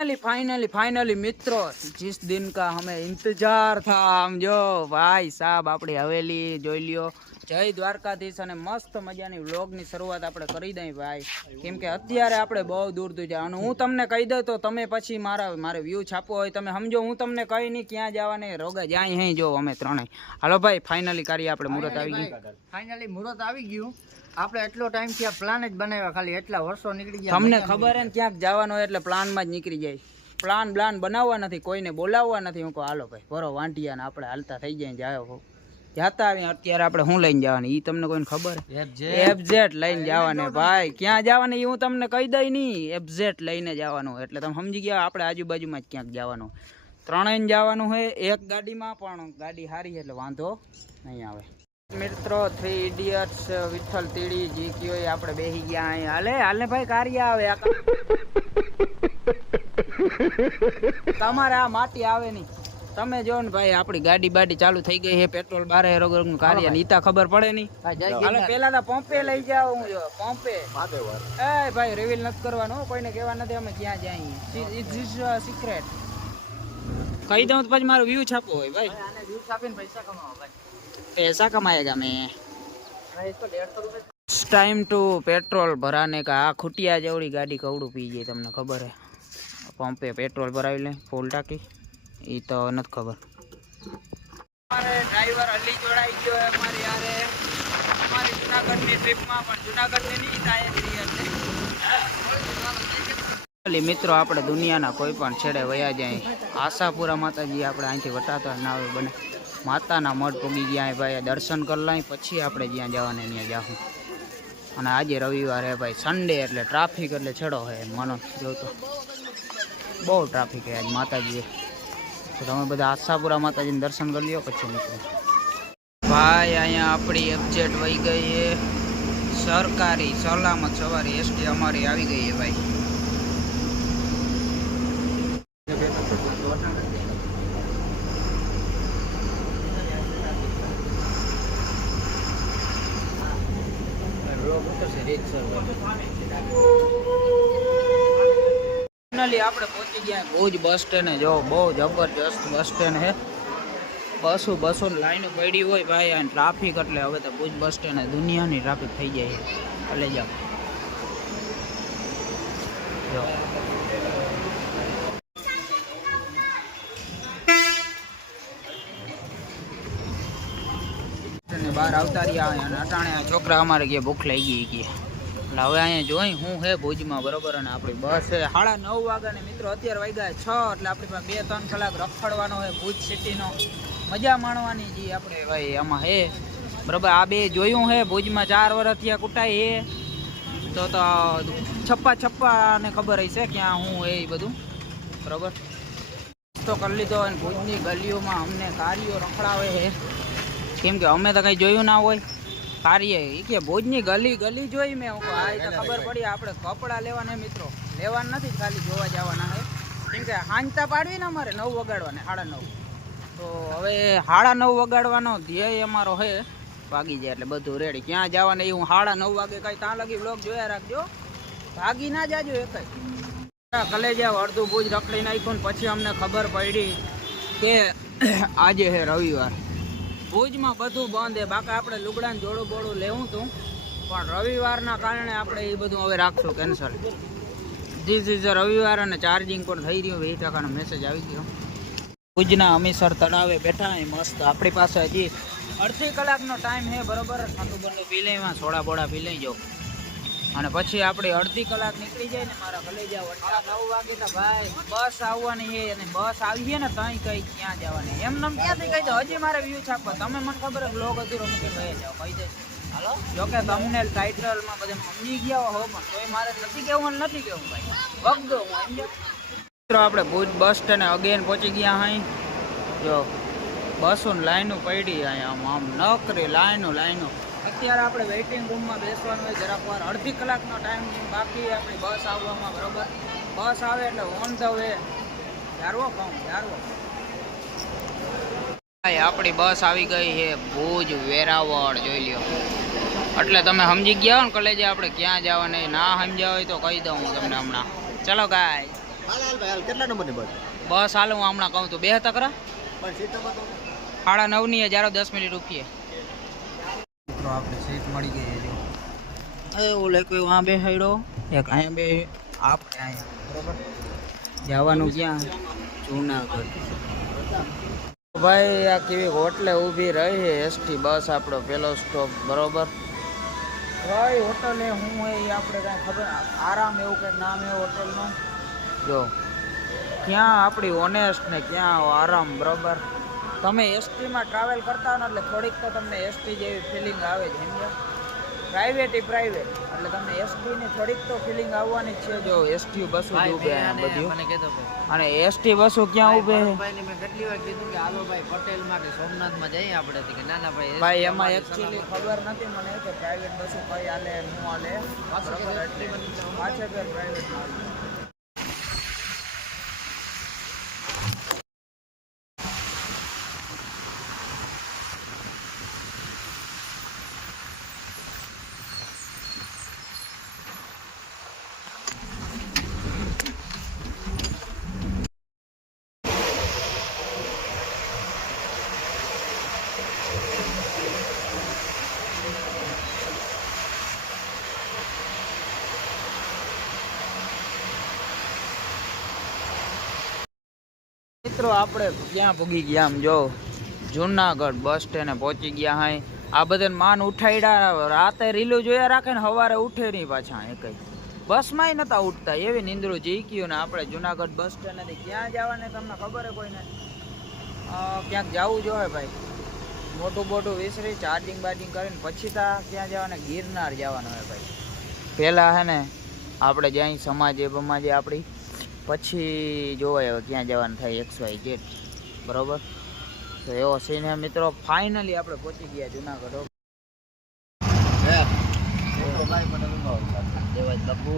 Finally मित्रों, जिस दिन का हमें इंतजार था, हम जो भाई साहब अपनी हवेली જોઈ લ્યો। જય દ્વારકાધીશ અને મસ્ત મજાની વ્લોગની શરૂઆત આપણે કરી દઈ ભાઈ, કેમ કે અત્યારે આપણે બહુ દૂર જાય અને હું તમને કહી દઉં તો તમે પછી મારે વ્યૂ છાપવો હોય તમે સમજો, હું તમને કહી નહીં ક્યાં જવાને રોગા જાય હે જો અમે ત્રણેય। હાલો ભાઈ ફાઇનલી કરીએ આપણે, મુહૂર્ત આવી ગયું, ફાઇનલી મુહૂર્ત આવી ગયું। આપણે એટલો ટાઈમ થી પ્લાન જ બનાવ્યા, ખાલી એટલા વર્ષો નીકળી ગયા। તમને ખબર હે ને ક્યાંક જવાનું હોય એટલે પ્લાનમાં જ નીકળી જાય, પ્લાન બનાવવા નથી, કોઈને બોલાવવા નથી। હું કહું હાલો ભાઈ ભરો વાંટિયા ને આપણે હાલતા થઈ જાય જાયો જાતા આવી। અત્યારે આપણે શું લઈને જવાની એ તમને કોઈને ખબર? એફઝેડ લઈને જવાને ભાઈ, ક્યાં જવાની એ હું તમને કહી દઈ નહીં, એફઝેડ લઈને જવાનું એટલે તમે સમજી ગયા। આપણે આજુબાજુમાં જ ક્યાંક જવાનું, ત્રણેય જવાનું હોય એક ગાડીમાં, પણ ગાડી સારી એટલે વાંધો નહીં આવે। મિત્રો 3 ઇડિયટ્સ વિઠ્ઠલ તીડી જી કયો આપણે બેસી ગયા અહીં। હાલે ભાઈ કાર્ય આવે તમારે આ માટી આવે નહીં, તમે જો ને ભાઈ આપણી ગાડી બાડી ચાલુ થઈ ગઈ છે, પેટ્રોલ બારે રોગનું કાર્ય નીતા ખબર પડે નહીં। હાલો પેલા તો પંપે લઈ જાવ, હું જો પંપે એ ભાઈ રિવીલ નથી કરવાનું, કોઈને કહેવા નથી અમે ક્યાં જઈએ, ઇટ્સ સિક્રેટ કહી દઉં તો પછી મારો વ્યૂ છાપવો હોય ભાઈ, વ્યૂ છાપીને પૈસા કમાવો ભાઈ, पैसा कमाएगा मैं। टाइम टू पेट्रोल भराने का। आ खुटिया जेवड़ी गाड़ी कवड़ू पी गई, तमने खबर है? पंपे पेट्रोल भरावी ले फूल टाकी ई तो नत खबर। हमारे ड्राइवर अली जोड़ाई गयो है हमारे यारे, हमारी जूनागढ़ की ट्रिप में, पण जूनागढ़ में नहीं थाय क्लियर। मित्रों આપણે દુનિયાના કોઈ પણ છેડે વયા જાય, આશાપુરા માતાજી આપણે અહીંથી વટાતા નાવે બને માતાના મઢ પૂગી ગયા ભાઈ, દર્શન કરી લઈ પછી આપણે જ્યાં જવાને ત્યાં જાઉં। અને આજે રવિવાર હે ભાઈ, સન્ડે એટલે ટ્રાફિક એટલે છેડો હે મનો જો તો બહુ ટ્રાફિક હે આજ માતાજીએ, તો તમે બધા આશાપુરા માતાજીને દર્શન કરી લ્યો પછી નીકળો ભાઈ। અહીંયા આપણી એફજેડ વહી ગઈ હે, સરકારી સલામત સવારી એસટી અમારી આવી ગઈ હે ભાઈ। फाइनली આપણે પહોંચી ગયા ભુજ બસ સ્ટેન્ડ। જો બહુ જબરજસ્ત બસ સ્ટેન્ડ હે, બસો લાઈન પડી હોય ભાઈ, અને ટ્રાફિક એટલે હવે તો ભુજ બસ સ્ટેન્ડ દુનિયાની ટ્રાફિક થઈ જાય એટલે જાઓ જો બહાર આવતા રહ્યા અને અટાણે છોકરા અમારે ગયા ભૂખ લઈ ગઈ ગયા, એટલે હવે અહીંયા જોઈ હું હે ભુજમાં બરોબર। અને આપણી બસ છે 9:30 વાગ્યાની મિત્રો, અત્યારે વાગ્યા 6 એટલે આપણી પાસે 2-3 કલાક રખડવાનો હોય ભુજ સિટીનો, મજા માણવાની જે આપણે ભાઈ આમાં હે બરોબર। આ બે જોયું હે ભુજમાં 4 વર્ષ થયા કુટાઈ હે, તો છપ્પા ને ખબર હશે ક્યાં હું એ બધું બરોબર તો કરી લીધો। અને ભુજની ગલીઓમાં અમને કાર્યો રખડાવે છે, કેમ કે અમે તો કઈ જોયું ના હોય કાર્ય એ કે ભુજની ગલી જોઈ મેં, આ તો ખબર પડી આપણે કપડા લેવાના મિત્રો, લેવાના નથી ખાલી જોવા જવાના હે, કેમ કે હાંજતા પાડવી ને અમારે 9 વગાડવાને 9:30, તો હવે 9:30 વગાડવાનો ધ્યેય અમારો હે, ભાગી જાય એટલે બધું રેડી। ક્યાં જવાને એ હું 9:30 વાગે કઈ ત્યાં લગી વ્લોગ જોયા રાખજો, ભાગી ના જાજો એકઈ કલેજા અડધું ભુજ રખડી નાખ્યું, પછી અમને ખબર પડી કે આજે હે રવિવાર, ભુજમાં બધું બંધ હે, બાકી આપણે લુગડાને જોડું બોડું લેવું હતું, પણ રવિવારના કારણે આપણે એ બધું હવે રાખશું કેન્સલ। ધીસ ઇઝ રવિવાર અને ચાર્જિંગ પણ થઈ રહ્યું, 20% મેસેજ આવી ગયો। ભુજના અમીસર તળાવે બેઠા હે મસ્ત, આપણી પાસે હજી અડધી કલાકનો ટાઈમ હે બરોબર। ઠંડુ બંડુ પી લઈમાં, સોડા બોડા પી લઈ જાઓ, અને પછી આપણે અડધી કલાક નીકળી જાય ને મારા કલેજા વટા 9 વાગે તો ભાઈ બસ આવવાની છે, અને બસ આવી ને તઈ કઈ ક્યાં જવાની એમ નમ ક્યાંથી કહી દો, હજી મારે વ્યૂ છાપવા, તમે મને ખબર હે બ્લોગ અધૂરો મૂકી ભાઈ જાઓ કહી દે હાલો, જોકે તમને ટાઇટલમાં બધે સમજી ગયા હો, પણ તોય મારે નથી કેવું ભાઈ વગદો હું મિત્રો। આપણે ભુજ બસ સ્ટેન્ડ અગેન પહોંચી ગયા અહીં, જો બસો લાઈનો પડી અહીંયા આમ નકરી લાઈનો। અત્યારે આપણે વેઇટિંગ રૂમમાં બેસવાનું હોય જરાક વાર, અડધી કલાકનો ટાઈમ બાકી આપણી બસ આવવામાં બરોબર। બસ આવે એટલે ઓન ધ વે યારવો ભાઈ આપણી બસ આવી ગઈ છે ભુજ વેરાવળ, જોઈ લ્યો। એટલે તમે સમજી ગયા હો ને કલેજે આપણે ક્યાં જવાને, ના સમજ્યા હોય તો કહી દઉં હું તમને હમણાં। ચલો ગાય કેટલા નંબરની બસ બસ હાલ હું હમણાં કહું તો 2 હતા કરા પણ સીટ નંબર 9:30 ની 10 મિનિટ રૂપીએ મિત્રો આપણે સીટ મળી ગઈ છે જો ઓલે કોઈ વાં બેહાડ્યો એક અહીંયા બે આપણે અહીંયા બરોબર જવાનું ક્યાં જૂનાગઢ ભાઈ આ કેવી હોટલે ઊભી રહી છે એસટી બસ આપણો પેલો સ્ટોપ બરોબર ભાઈ હોટલે હું હોય એ આપણે કાંઈ ખબર આરામ એવું કંઈક નામ એ હોટલનું જો ક્યાં આપણી ઓનેસ્ટ ને ક્યાં આરામ બરોબર તમે એસટીમાં ટ્રાવેલ કરતા હો ને એટલે થોડીક તો તમને એસટી જેવી ફિલિંગ આવે છે સમજ્યા પ્રાઇવેટ એટલે તમને એસટીની થોડીક તો ફિલિંગ આવવાની જ છે જો એસટી બસો જ ઊભે બધી અને એસટી બસો ક્યાં ઊભે મેં કેટલી વાર કીધું કે હાલો ભાઈ પટેલમાં કે સોમનાથમાં જઈએ આપણે કે ના ના ભાઈ ભાઈ એમાં એકચ્યુઅલી ખબર નથી મને કે પ્રાઇવેટ બસો કઈ હાલે શું હાલે પાછળ પ્રાઇવેટમાં મિત્રો આપણે ક્યાં પૂગી ગયા આમ જો જૂનાગઢ બસ સ્ટેન્ડે પહોંચી ગયા હાય આ બધાને માન ઉઠાડ્યા રાતે રીલું જોયા રાખે ને સવારે ઉઠે નહીં પાછા એ કઈ બસમાંય નતા ઉઠતા એવી નિંદ્રું જીક્યું ને આપણે જૂનાગઢ બસ સ્ટેન્ડેથી ક્યાં જવાને તમને ખબર હે કોઈને ક્યાંક જવું જોઈએ ભાઈ મોટું બોટું વિસરી ચાર્જિંગ બાર્જિંગ કરીને પછી તા ક્યાં જવાને ગિરનાર જવાનું હોય ભાઈ પહેલાં હે ને આપણે જ્યાં સમાજે બમાજે આપણી પછી જોવાય હવે ક્યાં જવાનું થાય XYZ બરોબર તો એવો સીન હે મિત્રો ફાઇનલી આપણે પહોંચી ગયા જુનાગઢ દેવાજ બાપુ